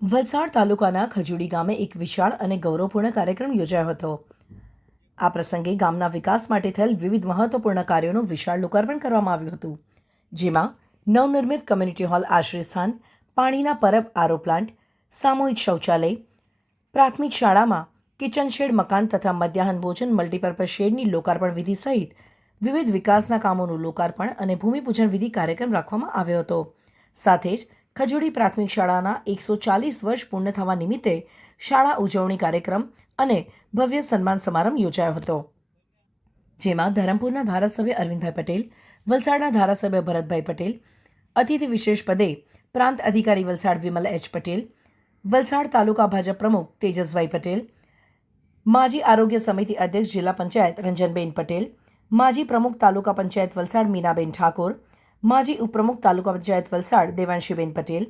વલસાડ તાલુકાના ખજૂડી ગામે એક વિશાળ અને ગૌરવપૂર્ણ કાર્યક્રમ યોજાયો હતો. આ પ્રસંગે ગામના વિકાસ માટે થયેલ વિવિધ મહત્વપૂર્ણ કાર્યોનું વિશાળ લોકાર્પણ કરવામાં આવ્યું હતું, જેમાં નવનિર્મિત કમ્યુનિટી હોલ આશ્રયસ્થાન, પાણીના પરબ આરો પ્લાન્ટ, સામૂહિક શૌચાલય, પ્રાથમિક શાળામાં કિચન શેડ મકાન તથા મધ્યાહન ભોજન મલ્ટીપર્પઝ શેડની લોકાર્પણ વિધિ સહિત વિવિધ વિકાસના કામોનું લોકાર્પણ અને ભૂમિપૂજન વિધિ કાર્યક્રમ રાખવામાં આવ્યો હતો. સાથે જ ખજૂડી પ્રાથમિક શાળાના 140 વર્ષ પૂર્ણ થવા નિમિત્તે શાળા ઉજવણી કાર્યક્રમ અને ભવ્ય સન્માન સમારંભ યોજાયો હતો, જેમાં ધરમપુરના ધારાસભ્ય અરવિંદભાઈ પટેલ, વલસાડના ધારાસભ્ય ભરતભાઈ પટેલ, અતિથિ વિશેષ પદે પ્રાંત અધિકારી વલસાડ વિમલ એચ પટેલ, વલસાડ તાલુકા ભાજપ પ્રમુખ તેજસભાઈ પટેલ, માજી આરોગ્ય સમિતિ અધ્યક્ષ જિલ્લા પંચાયત રંજનબેન પટેલ, માજી પ્રમુખ તાલુકા પંચાયત વલસાડ મીનાબેન ઠાકોર, માજી ઉપપ્રમુખ તાલુકા પંચાયત વલસાડ દેવાંશીબેન પટેલ,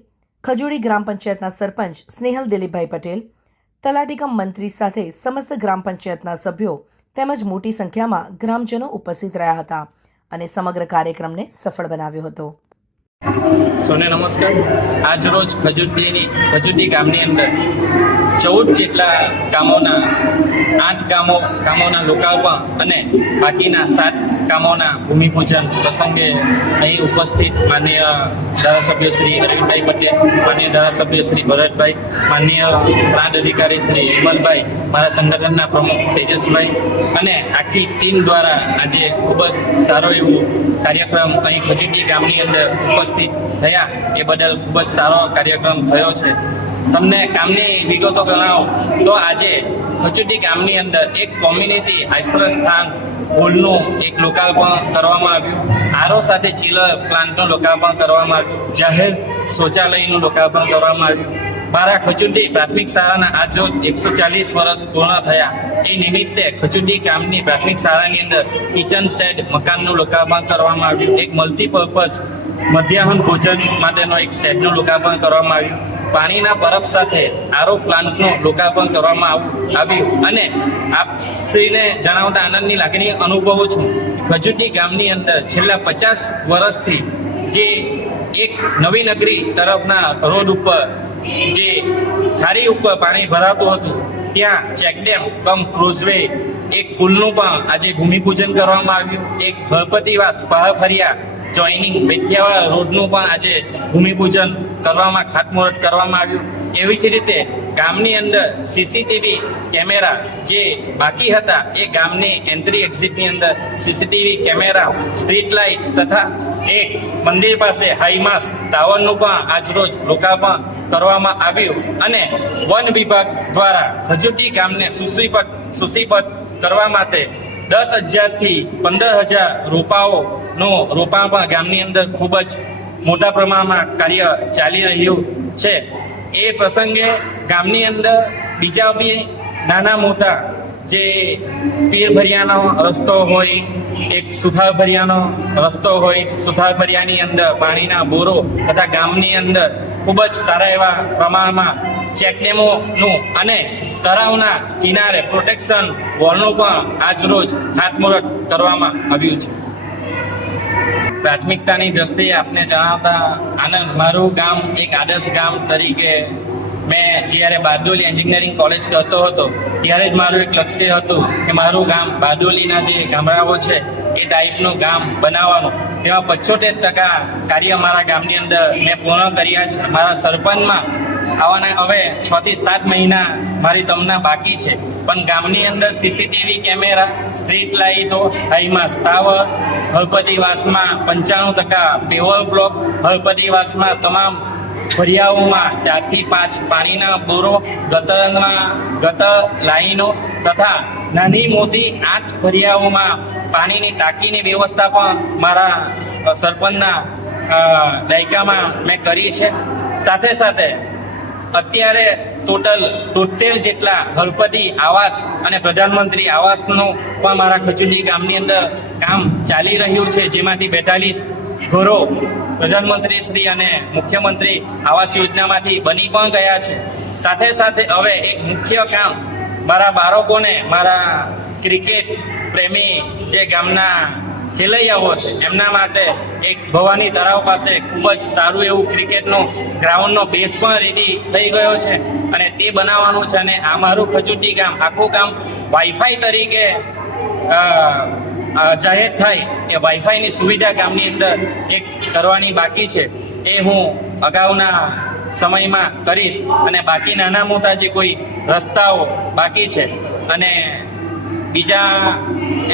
ખજૂડી ગ્રામ પંચાયતના સરપંચ સ્નેહલ દિલીપભાઈ પટેલ, તલાટીકમ મંત્રી સાથે સમસ્ત ગ્રામ પંચાયતના સભ્યો તેમજ મોટી સંખ્યામાં ગ્રામજનો ઉપસ્થિત રહ્યા હતા અને સમગ્ર કાર્યક્રમને સફળ બનાવ્યો હતો. સૌને નમસ્કાર. આજ રોજ ખજૂડી ગામની અંદર 14 જેટલા કામોના 8 કામોના લોકાર્પણ અને બાકીના 7 કામોના ભૂમિપૂજન પ્રસંગે અહીં ઉપસ્થિત માનનીય ધારાસભ્ય શ્રી અરવિંદભાઈ પટેલ, માનનીય ધારાસભ્ય શ્રી ભરતભાઈ, માનનીય પ્રાંત અધિકારી શ્રી વિમલભાઈ, મારા સંગઠનના પ્રમુખ તેજસભાઈ અને આખી ટીમ દ્વારા આજે ખૂબ જ સારો એવો કાર્યક્રમ અહીં ખજૂડી ગામની અંદર ઉપસ્થિત થયા એ બદલ ખૂબ જ સારો કાર્યક્રમ થયો છે. તમને કામની વિગતો ગણાવો તો આજે ખજૂડી ગામની અંદર એક કોમ્યુનિટી આશ્રય સ્થાન હોલનું એક લોકાર્પણ કરવામાં આવ્યું, આરો સાથે ચિલર પ્લાન્ટનું લોકાર્પણ કરવામાં આવ્યું, જાહેર શૌચાલયનું લોકાર્પણ કરવામાં આવ્યું. મારા ખજૂડી પ્રાથમિક શાળાના આજ રોજ 140 વર્ષ પૂર્ણ થયા એ નિમિત્તે ખજૂડી ગામની પ્રાથમિક શાળાની અંદર કિચન શેડ મકાનનું લોકાર્પણ કરવામાં આવ્યું, એક મલ્ટીપર્પઝ મધ્યાહન ભોજન માટેનો એક શેડનું લોકાર્પણ કરવામાં આવ્યું, પાણીના પરબ સાથે આરો પ્લાન્ટનું લોકાર્પણ કરવામાં આવ્યું અને આપ શ્રીને જણાવતા આનંદની લાગણી અનુભવું છું. ખજૂડી ગામની અંદર છેલ્લા 50 વર્ષથી જે એક નવી નગરી તરફના રોડ ઉપર જે ખારી ઉપર પાણી ભરાતું હતું ત્યાં ચેકડેમ કમ ક્રુઝવે એક પુલનું પણ આજે ભૂમિપૂજન કરવામાં આવ્યું, એક હળપતિવાસ પહાફરિયા જોઈનિંગ વેઠિયાવાળા રોડનું પણ આજે ભૂમિપૂજન કરવામાં ખાતમુહૂર્ત કરવામાં આવ્યું. એવી જ રીતે ગામની અંદર સીસીટીવી કેમેરા જે બાકી હતા એ ગામની એન્ટ્રી એક્ઝિટની અંદર સીસીટીવી કેમેરા, સ્ટ્રીટ લાઇટ તથા એક મંદિર પાસે હાઈમાસ ટાવરનું પણ આજરોજ લોકાર્પણ કરવામાં આવ્યું અને વન વિભાગ દ્વારા ખજૂડી ગામને સુશીપટ કરવા માટે 10,000 થી 15,000 રોપાઓનું રોપાણ પણ ગામની અંદર ખૂબ જ મોટા પ્રમાણમાં કાર્ય ચાલી રહ્યું છે. એ પ્રસંગે ગામની અંદર બીજા બી નાના મોટા જે પીરભરિયાનો રસ્તો હોય, એક સુથારભરિયાનો રસ્તો હોય, સુથારભરિયાની અંદર પાણીના બોરો તથા ગામની અંદર ખૂબ જ સારા એવા પ્રમાણમાં ચેકડેમોનું અને તળાવના કિનારે પ્રોટેક્શન વોલનું પણ આજરોજ ખાતમુહૂર્ત કરવામાં આવ્યું છે. પ્રાથમિકતાની દ્રષ્ટિએ આપને જણાવતા આનંદ, મારું ગામ એક આદર્શ ગામ તરીકે મેં જ્યારે બારડોલી એન્જિનિયરિંગ કોલેજ કરતો હતો ત્યારે જ મારું એક લક્ષ્ય હતું કે મારું ગામ બારડોલીના જે ગામડાઓ છે એ ટાઈપનું ગામ બનાવવાનું. તેમાં 75% કાર્ય મારા ગામની અંદર મેં પૂર્ણ કર્યા છે. મારા સરપંચમાં આવવાના હવે 6 થી 7 મહિના મારી તમના બાકી છે, પણ ગામની અંદર સીસીટીવી કેમેરા, સ્ટ્રીટ લાઇટો, હાઈમાસ ટાવર, હળપતિવાસમાં 95% પેવર બ્લોક, હળપતિવાસમાં તમામ ફરિયાઓમાં 4 થી 5 પાણીના બોરો, ગટર લાઈનો તથા નાની મોટી 8 ફરિયાઓમાં પાણીની ટાંકીની વ્યવસ્થા પણ મારા સરપંચના દાયકામાં મેં કરી છે. સાથે સાથે અત્યારે ટોટલ 73 જેટલા હળપતિ આવાસ અને પ્રધાનમંત્રી આવાસનું પણ મારા ખજૂડી ગામની અંદર કામ ચાલી રહ્યું છે, જેમાંથી 42 ઘરો પ્રધાનમંત્રી શ્રી અને મુખ્યમંત્રી આવાસ યોજનામાંથી બની પણ ગયા છે. સાથે સાથે હવે એક મુખ્ય કામ મારા બાળકોને, મારા ક્રિકેટ પ્રેમી જે ગામના ખેલૈયાઓ છે એમના માટે એક ભવાની તળાવ પાસે ખૂબ જ સારું એવું ક્રિકેટનો ગ્રાઉન્ડનો બેઝ પણ રેડી થઈ ગયો છે અને તે બનાવવાનું છે. અને આ મારું ખજૂટી ગામ આખું ગામ વાઈફાઈ તરીકે જાહેર થાય એ વાઈફાઈની સુવિધા ગામની અંદર એક કરવાની બાકી છે. એ હું અગાઉના સમયમાં કરીશ. અને બાકી નાના મોટા જે કોઈ રસ્તાઓ બાકી છે અને બીજા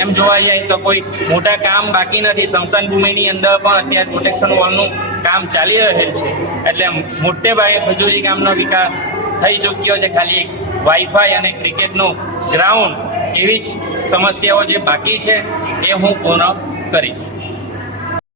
એમ જોવા જાય તો કોઈ મોટા કામ બાકી નથી. સ્મશાન ભૂમિની અંદર પણ અત્યારે પ્રોટેક્શન વોલનું કામ ચાલી રહેલ છે. એટલે મોટે ભાગે ખજૂરી ગામનો વિકાસ થઈ ચૂક્યો છે. ખાલી એક વાઈફાઈ અને ક્રિકેટનું ગ્રાઉન્ડ એવી જ સમસ્યાઓ જે બાકી છે એ હું પૂર્ણ કરીશ.